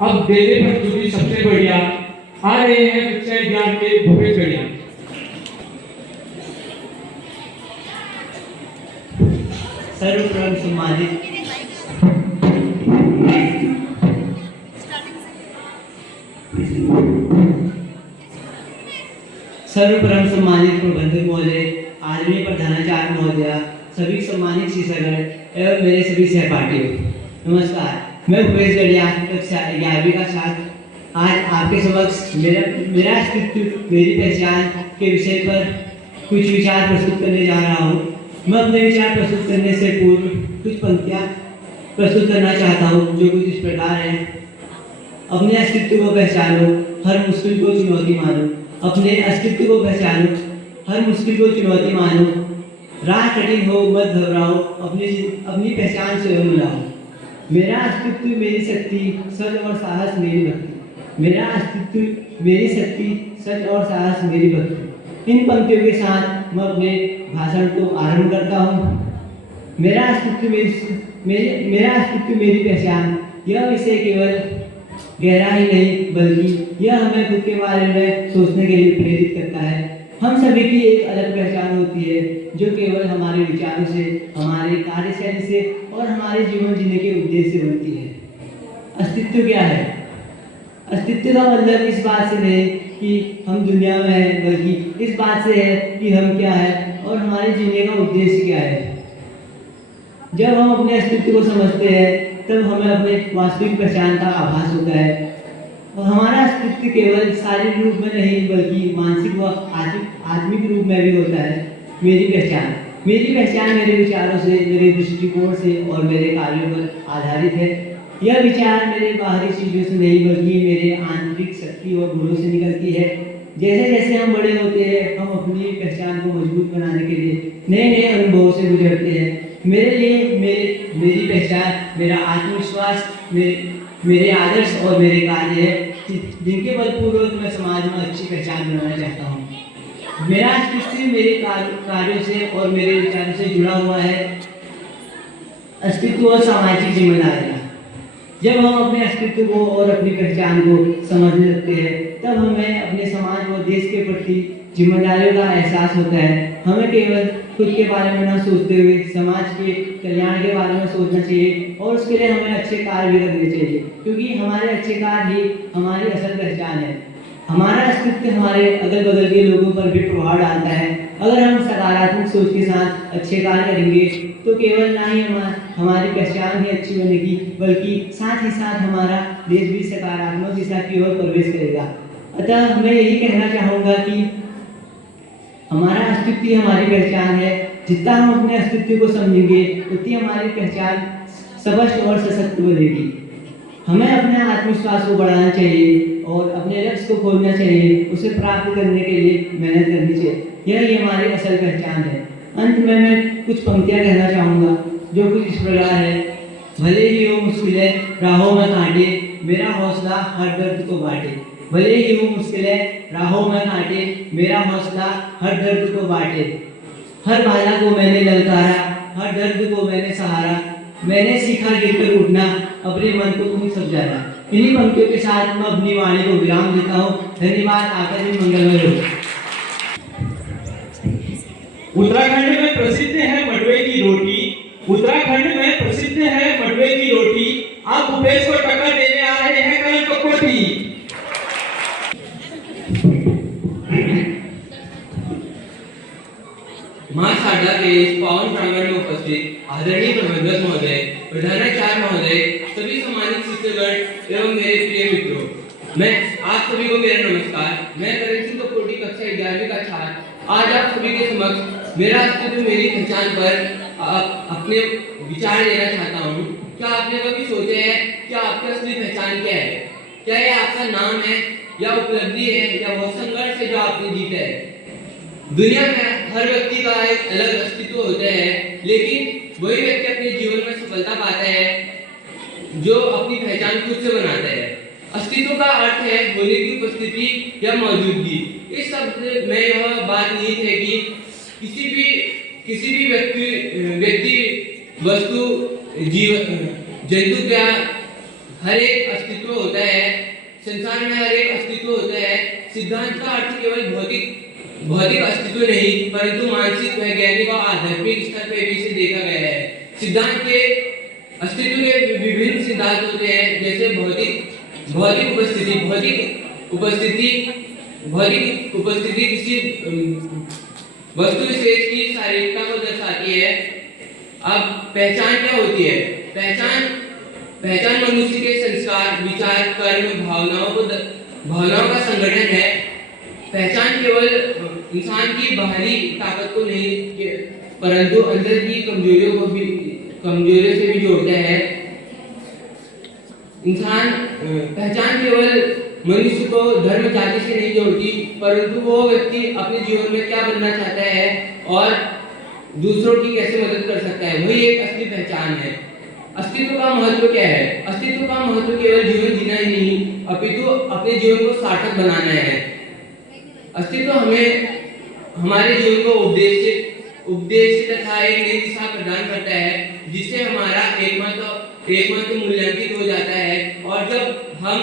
अब देवे प्रस्तुति सबसे बढ़िया आ रहे हैं कक्षा 11 के भूपेश गढ़िया। सर्वप्रथम सम्मानित प्रबंधक महोदय, आदरणीय प्रधानाचार्य महोदय, सभी सम्मानित शिक्षकगण एवं मेरे सभी सहपाठियों, नमस्कार। मैं भूपेश गढ़िया, कक्षा 11वीं का छात्र, आज आपके समक्ष मेरा अस्तित्व मेरी पहचान के विषय पर कुछ विचार प्रस्तुत करने जा रहा हूँ। मैं अपने विचार प्रस्तुत करने से पूर्व कुछ पंक्तियाँ प्रस्तुत करना चाहता हूँ जो कुछ इस प्रकार है। अपने अस्तित्व को पहचानो, हर मुश्किल को चुनौती मानो। अपने अस्तित्व को पहचानो, हर मुश्किल को चुनौती मानो। राह कठिन हो मत घबराओ, अपनी पहचान स्वयं बनाओ। मेरा अस्तित्व मेरी शक्ति, सच और साहस मेरी भक्ति। मेरा अस्तित्व मेरी शक्ति, सच और साहस मेरी भक्ति। इन पंक्तियों के साथ मैं अपने भाषण को आरंभ करता हूँ। मेरा अस्तित्व मेरी पहचान। यह विषय केवल गहरा ही नहीं बल्कि यह हमें खुद के बारे में सोचने के लिए प्रेरित करता है। हम सभी की एक अलग पहचान होती है जो केवल हमारे विचारों से, हमारे कार्यशैली से और हमारे जीवन जीने के उद्देश्य से बनती है। अस्तित्व क्या है? अस्तित्व का मतलब इस बात से नहीं कि हम दुनिया में हैं, बल्कि इस बात से है कि हम क्या है और हमारे जीने का उद्देश्य क्या है। जब हम अपने अस्तित्व को समझते हैं तब हमें अपने वास्तविक पहचान का आभास होता है। और हमारा अस्तित्व केवल शारीरिक रूप में नहीं बल्कि मानसिक व आत्मिक रूप में भी होता है। मेरी पहचान मेरे विचारों से, मेरे दृष्टिकोण से और मेरे कार्यों पर आधारित है। यह विचार मेरे बाहरी चीज़ों से नहीं बल्कि मेरे आंतरिक शक्ति और गुणों से निकलती है। जैसे जैसे हम बड़े होते हैं हम अपनी पहचान को मजबूत बनाने के लिए नए नए अनुभवों से गुजरते हैं। मेरे लिए मेरी पहचान मेरा आत्मविश्वास, मेरे आदर्श और मेरे कार्य है जिनके बलपूर्वक मैं समाज में अच्छी पहचान बनाना चाहता हूँ। मेरा अस्तित्व मेरे कार्यों से और मेरे विचारों से जुड़ा हुआ है। अस्तित्व और सामाजिक जिम्मेदारियाँ। जब हम अपने अस्तित्व को और अपनी पहचान को समझने लगते हैं तब हमें अपने समाज और देश के प्रति जिम्मेदारियों का एहसास होता है। हमें केवल खुद के बारे में न सोचते हुए समाज के कल्याण के बारे में सोचना चाहिए और उसके लिए हमें अच्छे कार्य भी करने चाहिए, क्योंकि हमारे अच्छे कार्य ही हमारी असल पहचान है। हमारा अस्तित्व हमारे अगल बगल के लोगों पर भी प्रभाव डालता है। अगर हम सकारात्मक सोच के साथ अच्छे कार्य करेंगे तो केवल ना ही हमारी पहचान ही अच्छी बनेगी बल्कि साथ ही साथ हमारा देश भी सकारात्मक दिशा की ओर प्रवेश करेगा। अतः मैं यही कहना चाहूँगा कि हमारा अस्तित्व ही हमारी पहचान है। जितना हम अपने अस्तित्व को समझेंगे उतनी हमारी पहचान स्पष्ट और सशक्त बनेगी। हमें अपने आत्मविश्वास को बढ़ाना चाहिए और अपने लक्ष्य को खोजना चाहिए। उसे प्राप्त करने के लिए मेहनत करनी चाहिए। यही हमारी असल पहचान है। अंत में मैं कुछ पंक्तियाँ कहना चाहूँगा जो कुछ इस प्रकार है। भले ही हो मुश्किलें राहों में कांटे, मेरा हौसला हर दर्द को बांटे। भले ही हो मुश्किलें राहों में कांटे, मेरा हौसला हर दर्द को बांटे। हर बाधा को मैंने ललकारा, हर दर्द को मैंने सहारा। मैंने सीखा गिरकर उठना, अपने मन को तुम समझाना। इन्हीं पंक्तियों के साथ मैं अपनी वाणी को विराम देता हूँ। धन्यवाद। आपका दिन मंगलमय हो। उत्तराखंड में प्रसिद्ध है मडवे की रोटी। उत्तराखंड में प्रसिद्ध है मडवे की रोटी। आप भूपेश को टक्कर देने आ रहे हैं कल ककोटी। मां साडा के इस पावन प्रांगण में उपस्थित आदरणीय प्रबंधक महोदय, प्रधानाचार्य महोदय, सभी सम्मानित शिक्षकगण एवं मेरे प्रिय मित्रों, मैं आप सभी को मेरा नमस्कार। मैं करण सिंह ककोटी, कक्षा 11वीं का छात्र, आज आप सभी के समक्ष मेरा अस्तित्व मेरी पहचान पर अपने विचार देना चाहता हूँ। क्या आपने कभी सोचा है कि आपकी असली पहचान क्या है? क्या ये आपका नाम है या उपलब्धि है या वो संघर्ष है जो आपने जीता है? दुनिया में हर व्यक्ति का एक अलग अस्तित्व होता है, लेकिन वही व्यक्ति अपने जीवन में सफलता पाता है जो अपनी पहचान खुद से बनाता है। अस्तित्व का अर्थ है होने की उपस्थिति या मौजूदगी। इस शब्द में यह बात निहित है कि किसी भी व्यक्ति, वस्तु, जीव, जंतु क्या हर एक अस्तित्व होता है, संसार में हर एक अस्तित्व होता है। सिद्धांत का अर्थ केवल भौतिक अस्तित्व नहीं, परंतु मानसिक, वैज्ञानिक और आध्यात्मिक स्तर पर भी इसे देखा गया है। सिद्धांत के अस्तित्व के विभिन्न सिद्धांत होते हैं, जैसे भौतिक उपस्थिति किसी वस्तु विशेष की शारीरिकता को दर्शाती है। अब पहचान क्या होती है? पहचान मनुष्य के संस्कार, विचार, कर्म, भावनाओं का संगठन है। पहचान केवल इंसान की बाहरी ताकत को नहीं, परंतु अंदर की कमजोरियों से भी जोड़ता है। पहचान केवल मनुष्य को धर्म जाति से नहीं जोड़ती, परंतु वो व्यक्ति अपने जीवन में क्या बनना चाहता है और दूसरों की कैसे मदद कर सकता है, वही एक असली पहचान है। अस्तित्व का महत्व क्या है? अस्तित्व का महत्व केवल जीवन जीना ही नहीं, अपितु अपने जीवन को सार्थक बनाना है। अस्तित्व हमें हमारे जीवन को उपदेश तथा एक नई दिशा प्रदान करता है, जिससे हमारा एकमात्र मूल्यांकित हो जाता है। और जब हम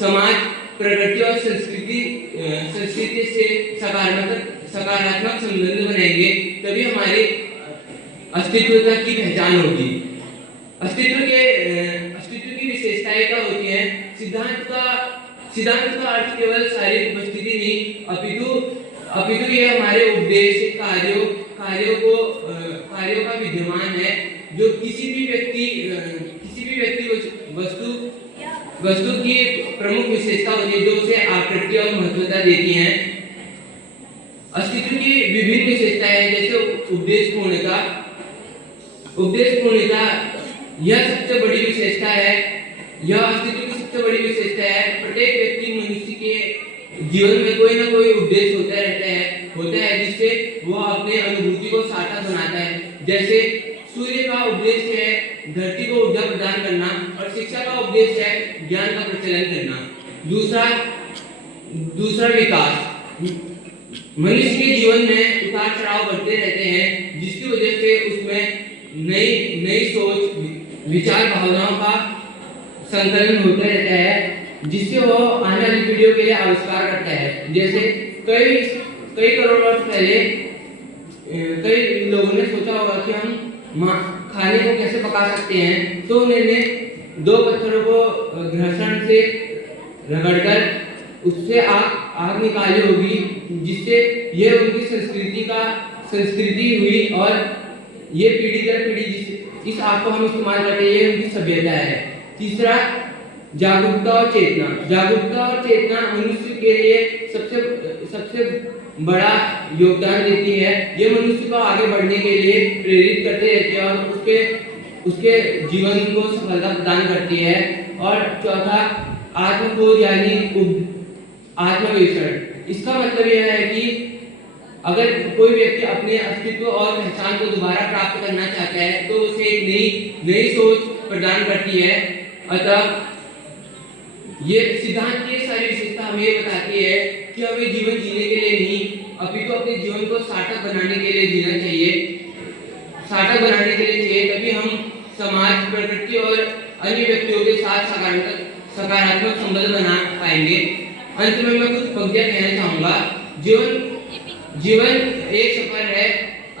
समाज, प्रकृति और संस्कृति से सकारात्मक संबंध बनाएंगे, तभी हमारी अस्तित्वता की पहचान होगी। अस्तित्व की विशेषताएं क्या होती हैं? सिद्धांत का अर्थ केवल शारीरिक उपस्थिति नहीं, अपितु ये हमारे उद्देश्य, कार्यों का विद्यमान है, जो किसी भी व्यक्ति वस्तु की प्रमुख विशेषता होती है, जो उसे आकृति और महत्वता देती हैं। अस्तित्व की विभिन्न विशेषताएं, जैसे उपदेश पूर्णता, यह सबसे बड़ी विशेषता है। यह अस्तित्व की सबसे बड़ी विशेषता है। प्रत्येक व्यक्ति, मनुष्य के जीवन में कोई ना कोई उद्देश्य होता है जिससे वो अपने अनुभूति को सार्थक बनाता है। जैसे सूर्य का उद्देश्य है धरती को ऊर्जा प्रदान करना, और शिक्षा का उद्देश्य है ज्ञान का प्रचलन करना। दूसरा विकास। मनुष्य के जीवन में उतार चढ़ाव बढ़ते रहते हैं, जिसकी वजह से उसमें नई सोच, विचार, भावनाओं का संकलन होता रहता है, जिससे वो आने वाली पीढ़ियों के लिए आविष्कार करता है। जैसे कई करोड़ वर्ष पहले कई लोगों ने सोचा होगा कि हम खाने को कैसे पका सकते हैं, तो उन्होंने दो पत्थरों को घर्षण से रगड़कर उससे आग निकाली होगी, जिससे ये उनकी संस्कृति हुई, और ये पीढ़ी दर पीढ़ी इस आग को हम इस्तेमाल करते हैं, ये उनकी सभ्यता है। तीसरा, जागरूकता और चेतना मनुष्य के लिए सबसे बड़ा योगदान देती है। ये मनुष्य को आगे बढ़ने के लिए प्रेरित करते रहती है और उसके जीवन को सफलता प्रदान करती है। और चौथा, आत्मबोध यानी आत्मविश्लेषण। इसका मतलब यह है कि अगर कोई व्यक्ति अपने अस्तित्व और पहचान को दोबारा प्राप्त करना चाहता है, तो उसे एक नई सोच प्रदान करती है। अतः ये सिद्धांत की सारी विशेषता हमें बताती है कि हमें जीवन जीने के लिए नहीं, अपितु अपने जीवन को सार्थक बनाने के लिए जीना चाहिए। तभी हम समाज, प्रकृति और अन्य व्यक्तियों के साथ सकारात्मक संबंध बना पाएंगे। अंत में मैं कुछ पंक्तियां कहना चाहूंगा। जीवन एक सफर है,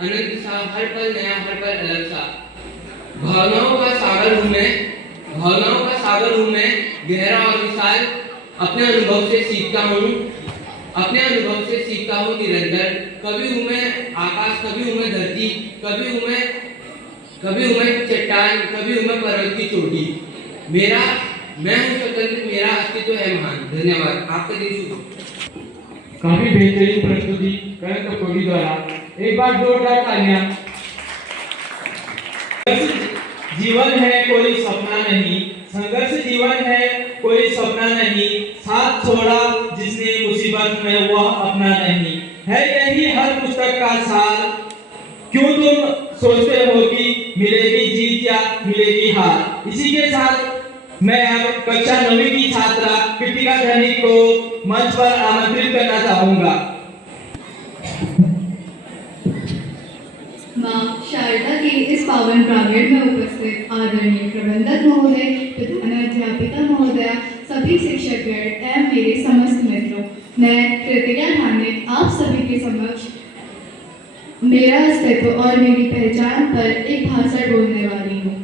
अनंत सा, हर पल नया, हर पल अलग सा। भावनाओं का सागर हूँ मैं, गहरा और विशाल। अपने अनुभव से सीखता हूँ निरंतर। कभी हूँ मैं आकाश, कभी हूँ मैं धरती, कभी हूँ मैं चट्टान, कभी हूँ मैं पर्वत की चोटी। मैं हूँ स्वतंत्र, मेरा अस्तित्व है महान। धन्यवाद। आपका दिन शुभ हो। काफी बेहतरीन प्रस्तुति करण कपूरी द्वारा, एक बार जोरदार तालियां। जीवन है कोई सपना नहीं, संघर्ष जीवन है कोई सपना नहीं, साथ छोड़ा जिसने मुसीबत में वह अपना नहीं है, यही हर पुस्तक का सार। क्यों तुम सोचते हो कि मिलेगी जीत या मिलेगी हार। इसी के साथ मैं अब कक्षा 9वीं की छात्रा कृतिका धनी को मंच पर आमंत्रित करना चाहूंगा। मां शारदा के इस पावन प्रांगण में उपस्थित आदरणीय प्रबंधक महोदय, प्रधानाध्यापिका सभी शिक्षकगण एवं मेरे समस्त मित्रों, मैं कृतिका ठाणे आप सभी के समक्ष मेरा अस्तित्व और मेरी पहचान पर एक भाषण बोलने वाली हूँ।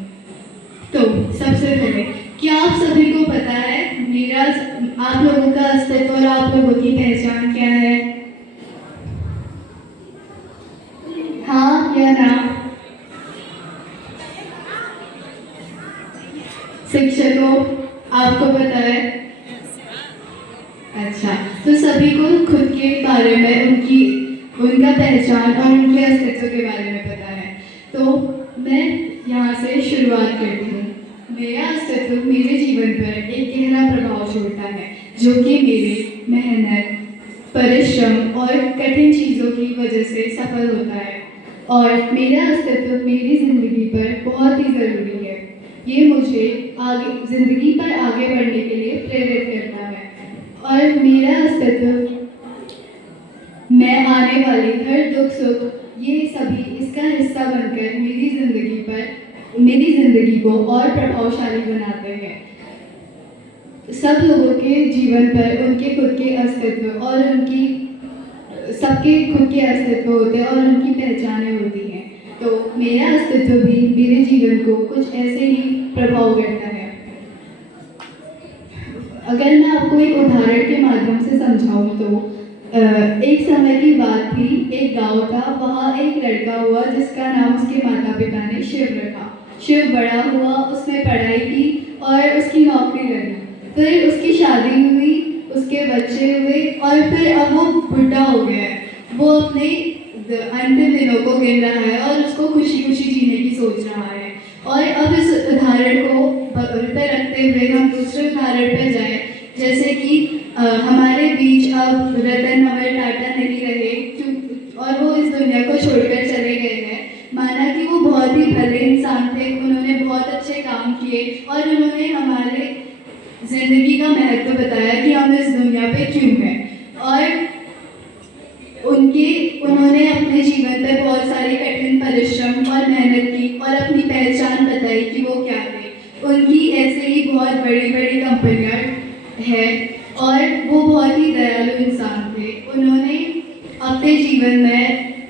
तो सबसे पहले, क्या आप सभी को पता है मेरा आप लोगों का अस्तित्व और आप लोगों की पहचान क्या है? हाँ या ना? शिक्षकों, आपको पता है? अच्छा, तो सभी को खुद के बारे में उनका पहचान और उनके अस्तित्व के बारे में पता है। तो मैं यहाँ से शुरुआत करती हूँ। मेरा अस्तित्व मेरे जीवन पर एक गहरा प्रभाव छोड़ता है, जो कि मेरी मेहनत, परिश्रम और कठिन चीज़ों की वजह से सफल होता है। और मेरा अस्तित्व मेरी ज़िंदगी पर बहुत ही ज़रूरी है। ये मुझे ज़िंदगी पर आगे बढ़ने के लिए प्रेरित करता है। और मेरा अस्तित्व, मैं आने वाली हर दुख सुख, ये सभी इसका हिस्सा बनकर मेरी ज़िंदगी को और प्रभावशाली बनाते हैं। सब लोगों के जीवन पर उनके खुद के अस्तित्व और सबके खुद के अस्तित्व होते हैं और उनकी पहचानें होती हैं। तो मेरा अस्तित्व भी मेरे जीवन को कुछ ऐसे ही प्रभाव करता है। अगर मैं आपको एक उदाहरण के माध्यम से समझाऊं तो एक समय की बात थी, एक गांव था, वहाँ एक लड़का हुआ जिसका नाम उसके माता पिता ने शिव रखा। शिव बड़ा हुआ, उसने पढ़ाई की और उसकी नौकरी लगी। फिर उसकी शादी हुई, उसके बच्चे हुए और फिर अब वो बुढ़ा हो गया है। वो अपने अंतिम दिनों को गिन रहा है और उसको खुशी खुशी जीने की सोच रहा है। और अब इस उदाहरण को पर रखते हुए हम दूसरे उदाहरण पर जाएं, जैसे कि हमारे बीच अब रतन अमर टाटा नहीं रहे और वो इस दुनिया को छोड़कर चले गए हैं। माना कि वो बहुत ही भले इंसान थे, उन्होंने बहुत अच्छे काम किए और उन्होंने हमारे जिंदगी का महत्व बताया कि हम इस दुनिया पे क्यों हैं। और उन्होंने अपने जीवन पे बहुत सारी कठिन परिश्रम और मेहनत की और अपनी पहचान बताई कि वो क्या थे। उनकी ऐसे ही बहुत बड़ी बड़ी कंपनियां हैं और वो बहुत ही दयालु इंसान थे। उन्होंने अपने जीवन में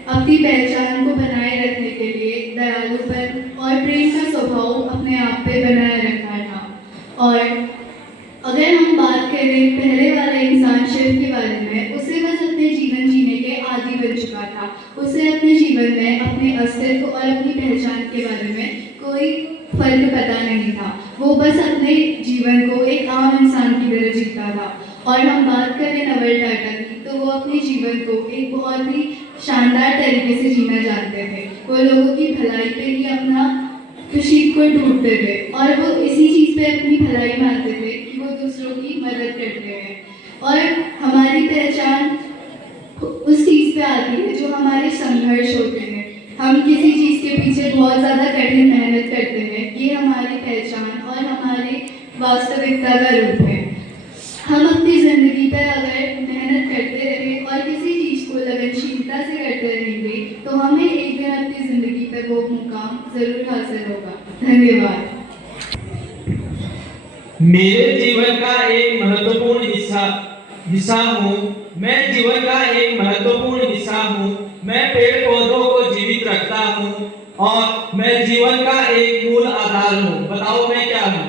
अपनी पहचान को बनाए रखने के लिए दयालुपन और प्रेम का स्वभाव अपने आप पे बनाए रखा था। और अगर हम बात करें पहले वाले इंसान शिव के बारे में, उसे बस अपने जीवन जीने के आदी बन चुका था। उसे अपने जीवन में अपने अस्तित्व और अपनी पहचान के बारे में कोई फर्क पता नहीं था। वो बस अपने जीवन को एक आम इंसान की तरह जीता था। और हम बात करें नवल टाटा की, तो वो अपने जीवन को एक बहुत ही शानदार तरीके से जीना जानते थे। वो लोगों की भलाई पे ही अपना खुशी को ढूंढते थे और वो इसी चीज़ पे अपनी भलाई मानते थे कि वो दूसरों की मदद करते हैं। और हमारी पहचान उस चीज़ पे आती है जो हमारे संघर्ष होते हैं। हम किसी चीज़ के पीछे बहुत ज़्यादा कठिन मेहनत करते हैं, ये हमारी पहचान और हमारी वास्तविकता का रूप है। हम अपनी ज़िंदगी पर अगर मेहनत करते रहे और किसी चीज़ को लगनशीलता से करते रहेंगे तो हमें एक दिन अपनी ज़िंदगी पर वो मुकाम ज़रूर हासिल होगा। धन्यवाद। मेरे जीवन का एक महत्वपूर्ण हिस्सा हूँ। मैं जीवन का एक महत्वपूर्ण हिस्सा हूँ। मैं पेड़ पौधों को जीवित रखता हूँ और मैं जीवन का एक मूल आधार हूँ। बताओ मैं क्या हूँ?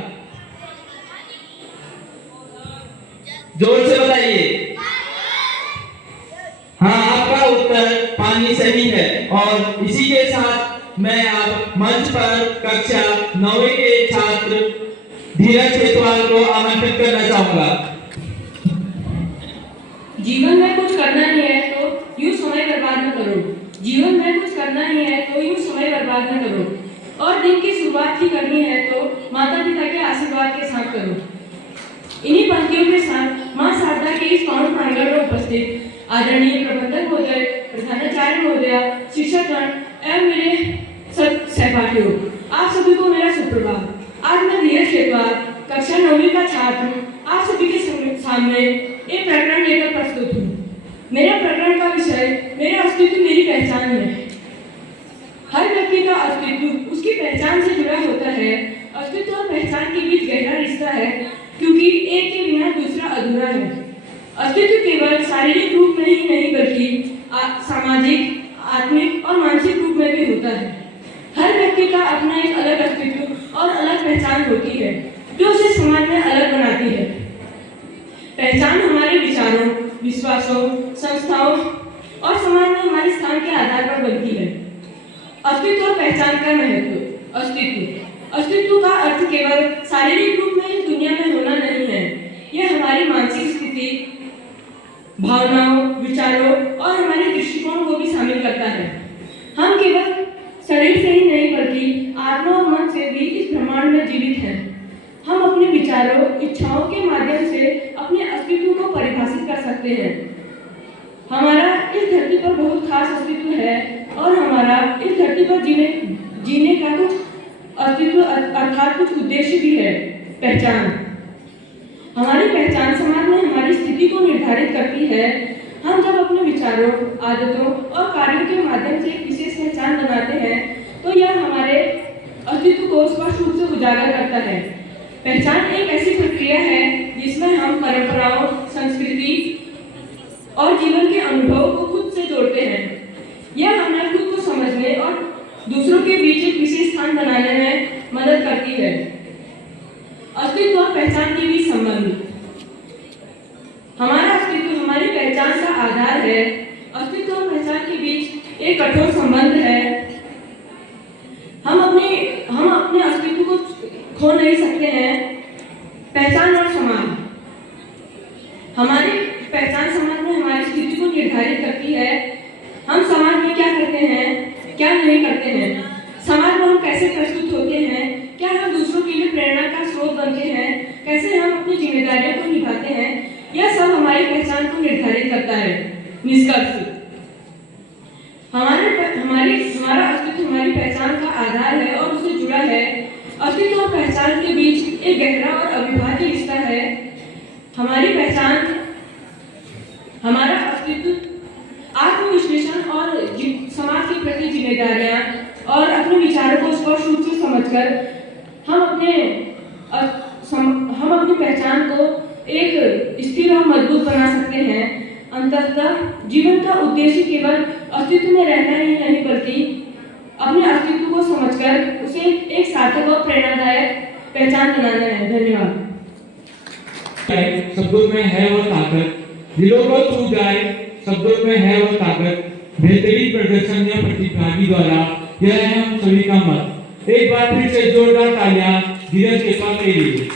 जोर से बताइए। हाँ, आपका उत्तर पानी सही है। और इसी के साथ मैं अब मंच पर कक्षा 9वीं के छात्र धीरज खेतवाल को आमंत्रित करना चाहूंगा। जीवन में कुछ करना ही है तो यूं समय बर्बाद न करो। जीवन में कुछ करना ही है तो यूं समय बर्बाद न करो। और दिन की शुरुआत ही करनी है तो माता पिता के आशीर्वाद के साथ करो। इन्हीं पंक्तियों के साथ मां शारदा के इस पावन प्रांगण में उपस्थित आदरणीय प्रबंधक महोदय, प्रधानाचार्य महोदया, शिक्षकगण एवं मेरे सब सहपाठियों, आप सभी को मेरा सुप्रभात। आज मैं धीरज खेतवाल, कक्षा 9वीं का छात्र, आप सभी के सामने एक प्रकरण लेकर प्रस्तुत हूँ। मेरा प्रकरण का विषय मेरा अस्तित्व मेरी पहचान है। हर व्यक्ति का अस्तित्व उसकी पहचान से जुड़ा होता है। अस्तित्व और पहचान के बीच गहरा रिश्ता है, क्योंकि क्योंकि एक के बिना दूसरा अधूरा है। अस्तित्व केवल शारीरिक रूप में ही नहीं बल्कि सामाजिक, आत्मिक और मानसिक रूप में भी होता है। हर व्यक्ति का अपना एक अलग अस्तित्व और अलग पहचान होती है जो उसे समाज में अलग बनाती है। पहचान हमारे विचारों, विश्वासों, संस्थाओं और समाज में हमारे स्थान के आधार पर बनती है। अस्तित्व और पहचान का महत्व। अस्तित्व का अर्थ केवल शारीरिक रूप में इस दुनिया में होना नहीं है। यह हमारी मानसिक स्थिति, भावनाओं, विचारों और हमारे दृष्टिकोण को भी शामिल करता है। हम केवल शरीर से ही नहीं बल्कि आत्मा और मन से भी इस ब्रह्मांड में जीवित हैं। हम अपने विचारों, इच्छाओं के माध्यम से अपने अस्तित्व को परिभाषित कर सकते हैं। हमारा इस धरती पर बहुत खास अस्तित्व है और हमारा इस धरती पर जीने का कुछ अस्तित्व अर्थात कुछ उद्देश्य भी है। पहचान। हमारी पहचान समाज में हमारी स्थिति को निर्धारित करती है। हम जब अपने विचारों, आदतों और कार्यों के माध्यम से एक विशेष पहचान बनाते हैं तो यह हमारे अस्तित्व को स्पष्ट रूप से उजागर करता है। पहचान एक ऐसी प्रक्रिया है जिसमें हम परंपराओं, संस्कृति और जीवन के अनुभवों को खुद से जोड़ते हैं। यह हमें खुद को समझने और दूसरों के बीच एक विशेष स्थान बनाने में मदद करती है। अस्तित्व और पहचान के बीच संबंध। हमारा अस्तित्व हमारी पहचान का आधार है। अस्तित्व और पहचान के बीच एक कठोर संबंध है। हम अपने अस्तित्व को खो नहीं सकते हैं। पहचान और समाज। हमारी पहचान समाज में हमारी स्थिति को निर्धारित करती है। हम समाज में क्या करते हैं, क्या नहीं करते हैं, समाज में हम कैसे प्रस्तुत होते हैं, क्या हम दूसरों के लिए प्रेरणा का स्रोत बनते हैं, कैसे हम अपनी जिम्मेदारियों को निभाते हैं, यह सब हमारी पहचान को निर्धारित करता है। निष्कर्ष। हमारा अस्तित्व हमारी पहचान का आधार है और उससे जुड़ा है। अस्तित्व और पहचान के बीच एक गहरा और अविभाज्य रिश्ता है। हमारी पहचान, हमारा अस्तित्व आत्मविश्लेषण और समाज के प्रति जिम्मेदारियां और अपने विचारों को स्पष्ट रूप से समझकर हम अपनी पहचान को एक स्थिर और मजबूत बना सकते हैं। अंततः जीवन का उद्देश्य केवल अस्तित्व में रहना ही नहीं बल्कि अपने अस्तित्व को समझकर उसे एक सार्थक और प्रेरणादायक पहचान बनाना है। धन्यवाद। शब्दों में है वो ताकत, दिलों को छू जाए, शब्दों में है वो ताकत। बेहतरीन प्रदर्शन या प्रतिभागी द्वारा यह है हम सभी का मत। एक बार फिर से जोरदार तालियां धीरज के साथ के लिए।